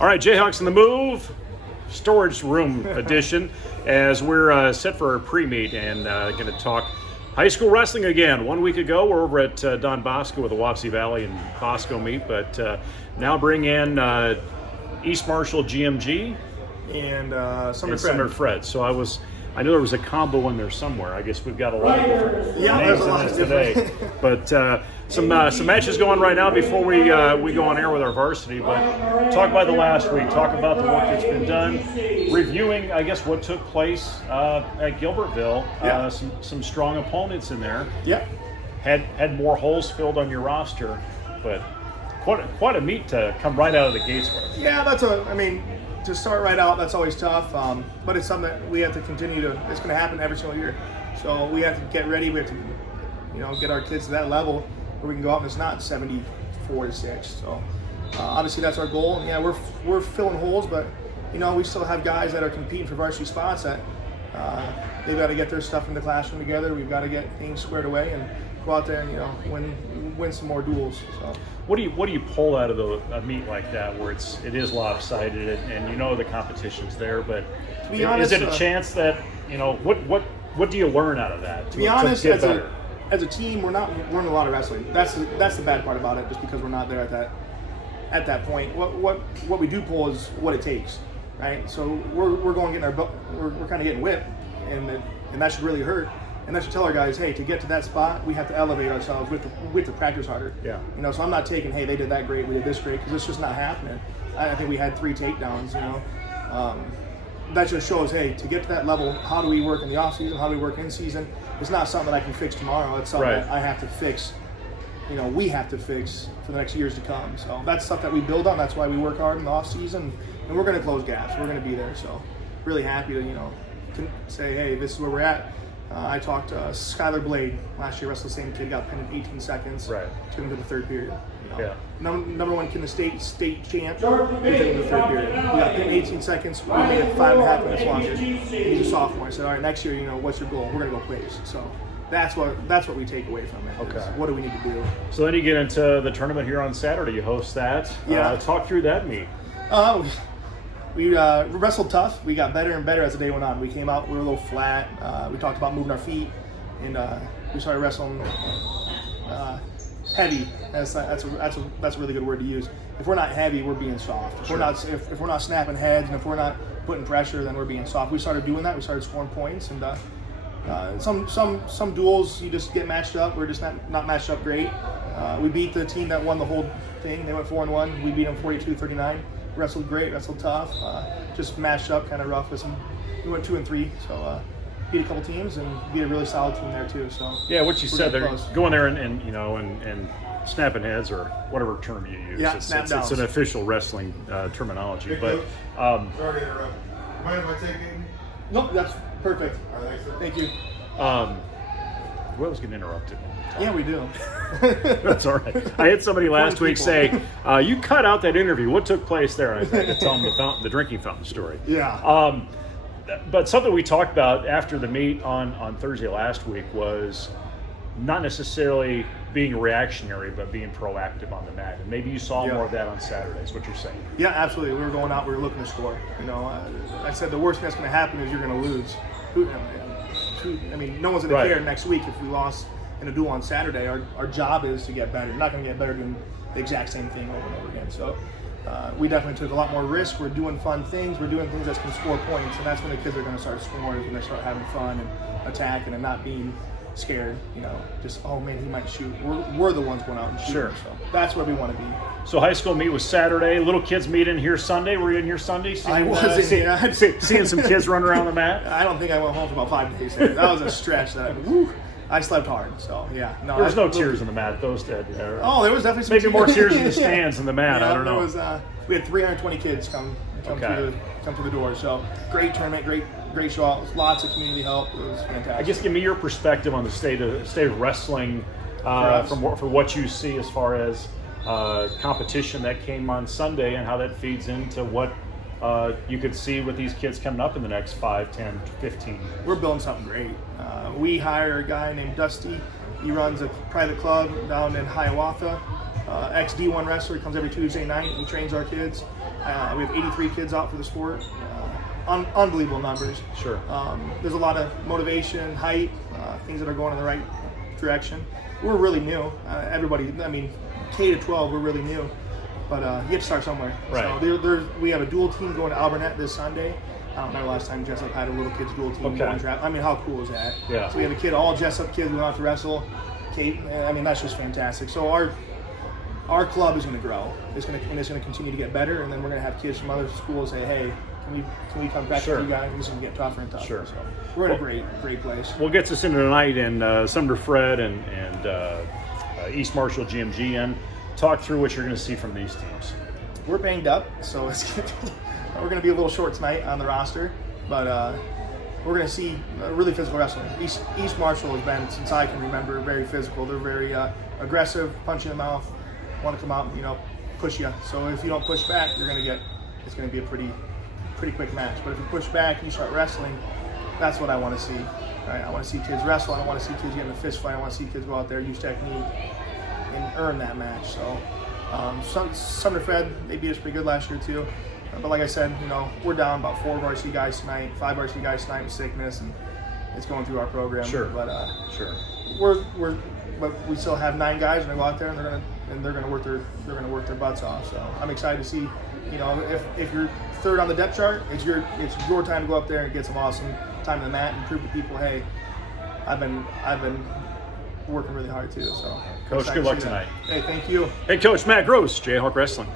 All right, Jayhawks in the move, storage room edition, as we're set for our pre-meet and going to talk high school wrestling again. 1 week ago, we're over at Don Bosco with the Wapsie Valley and Bosco meet, but now bring in East Marshall GMG and Summer Fred. So I know there was a combo in there somewhere. I guess we've got a lot of different names in this today. But some matches going right now before we go on air with our varsity. But talk about the last week. Talk about the work that's been done. Reviewing, I guess, what took place at Gilbertville. Yeah. Some strong opponents in there. Yeah. Had more holes filled on your roster, but quite a meet to come right out of the gates with. Yeah, to start right out, that's always tough, but it's something that we have to continue to, it's going to happen every single year. So we have to get ready, we have to, get our kids to that level where we can go out and it's not 74-6. So obviously that's our goal. And yeah, we're filling holes, but, we still have guys that are competing for varsity spots that they've got to get their stuff in the classroom together. We've got to get things squared away and go out there and, win some more duels. So. What do you pull out of a meet like that where it is lopsided and the competition's there, but to be honest, is it a chance that what do you learn out of that? To be honest, as a team, we're not learning a lot of wrestling. That's the bad part about it, just because we're not there at that point. What we do pull is what it takes, right? So we're going getting our butt, we're kind of getting whipped, and that should really hurt. And that should tell our guys, hey, to get to that spot, we have to elevate ourselves. We have to practice harder. Yeah. So I'm not taking, hey, they did that great, we did this great, because it's just not happening. I think we had 3 takedowns. That just shows, hey, to get to that level, how do we work in the off season? How do we work in season? It's not something that I can fix tomorrow. It's something that I have to fix. We have to fix for the next years to come. So that's stuff that we build on. That's why we work hard in the off season, and we're going to close gaps. We're going to be there. So really happy to say, hey, this is where we're at. I talked to Skylar Blade last year. Wrestled the same kid, got pinned in 18 seconds. Right. Took him to the third period. Yeah. Number one kid in the state champ. We took him to the third period. We got pinned 18 seconds. We made it 5.5 minutes longer. He's a sophomore. I said, all right, next year, what's your goal? We're gonna go place. So that's what we take away from it. Okay. What do we need to do? So then you get into the tournament here on Saturday. You host that. Yeah. Talk through that meet. We wrestled tough. We got better and better as the day went on. We came out, we were a little flat. We talked about moving our feet, and we started wrestling heavy. That's a really good word to use. If we're not heavy, we're being soft. If we're not snapping heads, and if we're not putting pressure, then we're being soft. We started doing that. We started scoring points, and some duels you just get matched up. We're just not matched up great. We beat the team that won the whole thing. They went 4-1. We beat them 42-39. Wrestled great, wrestled tough, just matched up kind of rough with some. We went 2-3, so beat a couple teams and beat a really solid team there too. So yeah, what you said there, going there and snapping heads or whatever term you use. Yeah, it's an official wrestling terminology. But sorry to interrupt. Mind if I take it? Nope, that's perfect. All right, Thank you. We always get interrupted. Yeah, we do. That's all right. I had somebody last week say, you cut out that interview. What took place there? I had to tell them the drinking fountain story. Yeah. But something we talked about after the meet on Thursday last week was not necessarily being reactionary, but being proactive on the mat. And maybe you saw more of that on Saturday, is what you're saying. Yeah, absolutely. We were going out, we were looking to score. I said the worst thing that's going to happen is you're going to lose. No one's going to care next week if we lost in a duel on Saturday. Our job is to get better. We're not going to get better doing the exact same thing over and over again. So we definitely took a lot more risk. We're doing fun things. We're doing things that can score points, and that's when the kids are going to start scoring, when they start having fun and attacking and not being scared. Just, oh man, he might shoot. We're the ones going out and shooting. Sure. So that's where we want to be. So high school meet was Saturday. Little kids meet in here Sunday. Were you in here Sunday? I wasn't. Seeing some kids run around the mat? I don't think I went home for about 5 days. That was a stretch. I slept hard. So yeah. No, there was no tears in the mat. Those did. Oh, there was definitely some maybe more tears in the stands than the mat. I don't know. We had 320 kids come through the door. So great tournament, great show. Lots of community help. It was fantastic. I guess give me your perspective on the state of wrestling for what you see as far as competition that came on Sunday and how that feeds into what you could see with these kids coming up in the next 5, 10, 15. We're building something great. We hire a guy named Dusty. He runs a private club down in Hiawatha. ex-D1 wrestler. He comes every Tuesday night. He trains our kids. We have 83 kids out for the sport. Unbelievable numbers. Sure. There's a lot of motivation, hype, things that are going in the right direction. We're really new. Everybody, I mean, K to 12, we're really new. But you have to start somewhere. Right. So we have a dual team going to Alburnett this Sunday. I don't remember last time Jessup had a little kids dual team going trap. I mean, how cool is that? Yeah. So we have all Jessup kids going out to wrestle. Kate, I mean, that's just fantastic. So our club is going to grow. It's going to continue to get better, and then we're going to have kids from other schools say, hey, can we come back to you guys? This is going to get tougher and tougher. Sure. So we're in a great place. What gets us into tonight, and Sumner Fred and East Marshall GMG, and talk through what you're going to see from these teams. We're banged up, so we're going to be a little short tonight on the roster, but we're going to see really physical wrestling. East Marshall has been, since I can remember, very physical. They're very aggressive, punch in the mouth, want to come out and push you. So if you don't push back, it's going to be a pretty quick match. But if you push back and you start wrestling, that's what I want to see. Right? I want to see kids wrestle. I don't want to see kids get in a fist fight. I want to see kids go out there, use technique, and earn that match. So Sumner Fed, they beat us pretty good last year too. But like I said, we're down about 4 varsity guys tonight, 5 varsity guys tonight with sickness, and it's going through our program. Sure. But sure. But we still have 9 guys, and they go out there and they're gonna work their butts off. So I'm excited to see, if you're third on the depth chart, it's your time to go up there and get some awesome time in the mat and prove to people, hey, I've been working really hard too. So Coach, good luck tonight. Hey, thank you. Hey, Coach Matt Gross, Jayhawk Wrestling.